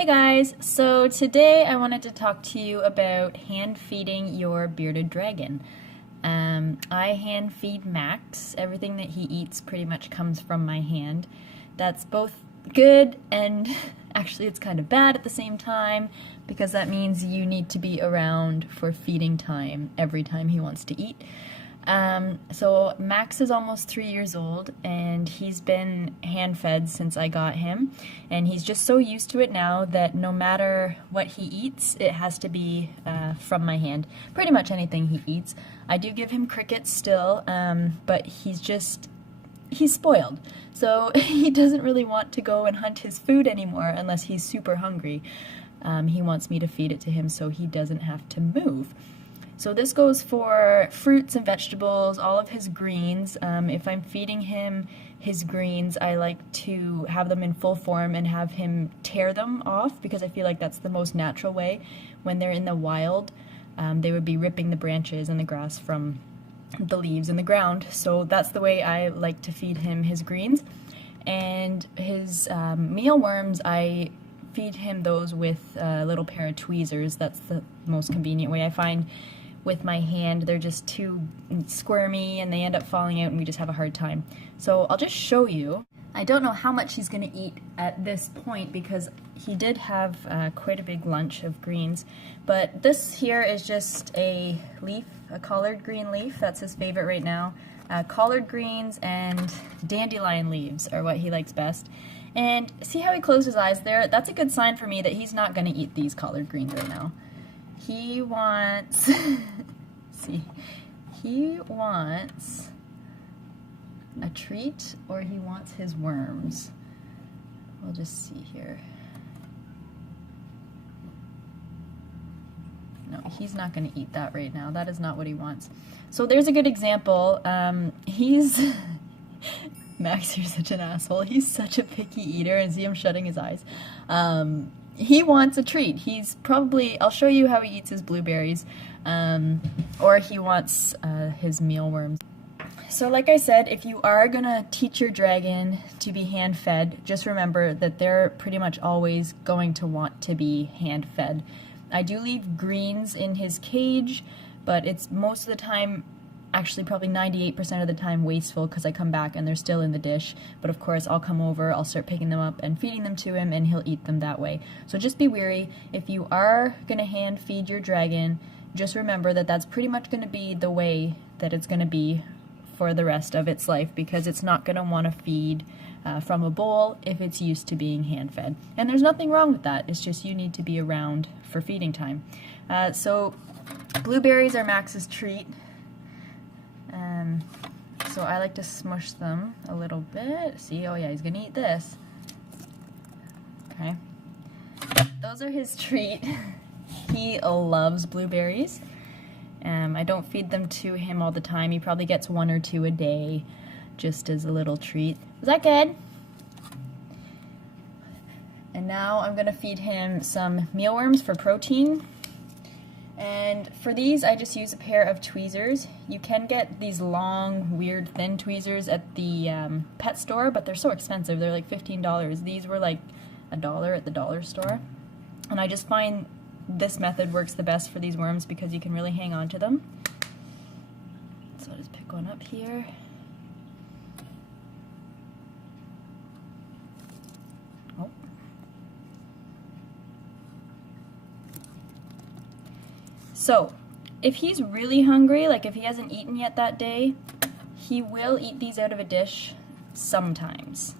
Hey guys, so today I wanted to talk to you about hand feeding your bearded dragon. I hand feed Max. Everything that he eats pretty much comes from my hand. That's both good and actually it's kind of bad at the same time because that means you need to be around for feeding time every time he wants to eat. So Max is almost 3 years old and he's been hand fed since I got him, and he's just so used to it now that no matter what he eats, it has to be from my hand. Pretty much anything he eats. I do give him crickets still, but he's spoiled. So he doesn't really want to go and hunt his food anymore unless he's super hungry. He wants me to feed it to him so he doesn't have to move. So this goes for fruits and vegetables, all of his greens. If I'm feeding him his greens, I like to have them in full form and have him tear them off because I feel like that's the most natural way. When they're in the wild, they would be ripping the branches and the grass from the leaves in the ground. So that's the way I like to feed him his greens. And his mealworms, I feed him those with a little pair of tweezers. That's the most convenient way I find. With my hand, they're just too squirmy and they end up falling out and we just have a hard time. So I'll just show you. I don't know how much he's going to eat at this point because he did have quite a big lunch of greens. But this here is just a leaf, a collard green leaf. That's his favorite right now. Collard greens and dandelion leaves are what he likes best. And see how he closed his eyes there? That's a good sign for me that he's not going to eat these collard greens right now. He wants, see, he wants a treat or he wants his worms. We'll just see here. No, he's not going to eat that right now. That is not what he wants. So there's a good example. Max, you're such an asshole. He's such a picky eater, and see him shutting his eyes. He wants a treat. He's probably, I'll show you how he eats his blueberries, or he wants his mealworms. So like I said, if you are gonna teach your dragon to be hand fed, just remember that they're pretty much always going to want to be hand fed. I do leave greens in his cage, but it's most of the time, actually probably 98% of the time, wasteful because I come back and they're still in the dish. But of course I'll come over, I'll start picking them up and feeding them to him and he'll eat them that way. So just be wary. If you are going to hand feed your dragon, just remember that that's pretty much going to be the way that it's going to be for the rest of its life, because it's not going to want to feed from a bowl if it's used to being hand fed. And there's nothing wrong with that. It's just you need to be around for feeding time. So blueberries are Max's treat. So I like to smush them a little bit. See, oh yeah, he's gonna eat this. Okay. Those are his treat. He loves blueberries. I don't feed them to him all the time. He probably gets 1 or 2 a day, just as a little treat. Was that good? And now I'm gonna feed him some mealworms for protein. And for these, I just use a pair of tweezers. You can get these long, weird, thin tweezers at the pet store, but they're so expensive. They're like $15. These were like $1 at the dollar store. And I just find this method works the best for these worms because you can really hang on to them. So I'll just pick one up here. So, if he's really hungry, like if he hasn't eaten yet that day, he will eat these out of a dish sometimes.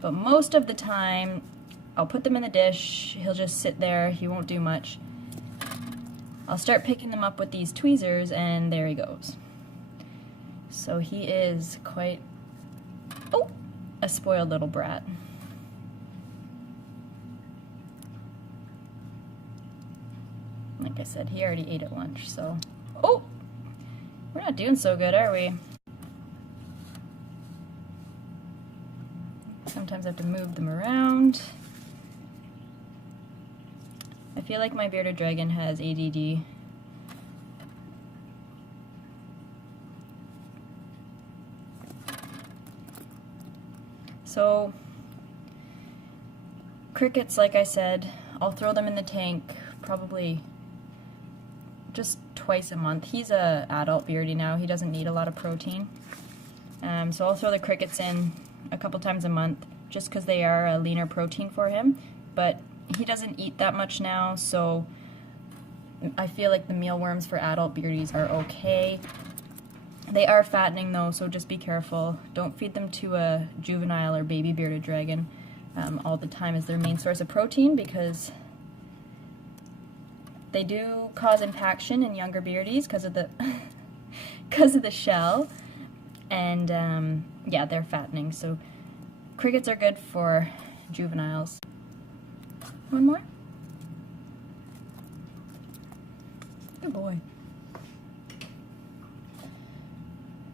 But most of the time, I'll put them in the dish, he'll just sit there, he won't do much. I'll start picking them up with these tweezers, and there he goes. So he is quite, a spoiled little brat. Like I said, he already ate at lunch, so... Oh! We're not doing so good, are we? Sometimes I have to move them around. I feel like my bearded dragon has ADD. So, crickets, like I said, I'll throw them in the tank probably just twice a month. He's a adult Beardie now. He doesn't need a lot of protein. So I'll throw the crickets in a couple times a month just because they are a leaner protein for him. But he doesn't eat that much now, so I feel like the mealworms for adult Beardies are okay. They are fattening though, so just be careful. Don't feed them to a juvenile or baby bearded dragon all the time as their main source of protein, because they do cause impaction in younger Beardies because of the because of the shell, and yeah, they're fattening. So crickets are good for juveniles. One more. Good boy.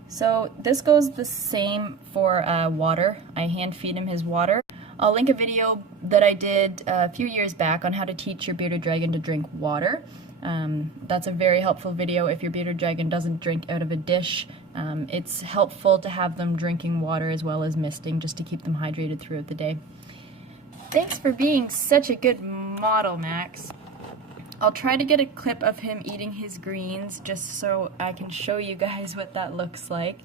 So this goes the same for water. I hand feed him his water. I'll link a video that I did a few years back on how to teach your bearded dragon to drink water. That's a very helpful video if your bearded dragon doesn't drink out of a dish. It's helpful to have them drinking water as well as misting, just to keep them hydrated throughout the day. Thanks for being such a good model, Max. I'll try to get a clip of him eating his greens just so I can show you guys what that looks like.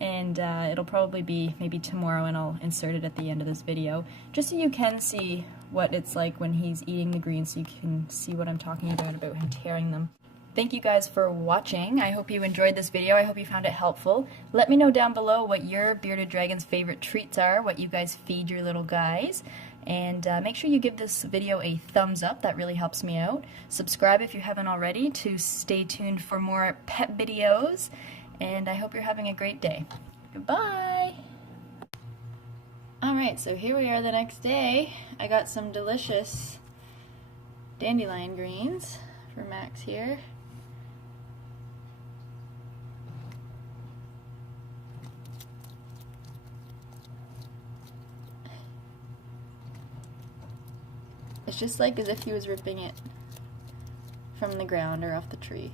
And it'll probably be maybe tomorrow, and I'll insert it at the end of this video, just so you can see what it's like when he's eating the greens, so you can see what I'm talking about him tearing them. Thank you guys for watching. I hope you enjoyed this video. I hope you found it helpful. Let me know down below what your bearded dragon's favorite treats are, what you guys feed your little guys. And make sure you give this video a thumbs up. That really helps me out. Subscribe if you haven't already to stay tuned for more pet videos. And I hope you're having a great day. Goodbye! Alright, so here we are the next day. I got some delicious dandelion greens for Max here. It's just like as if he was ripping it from the ground or off the tree.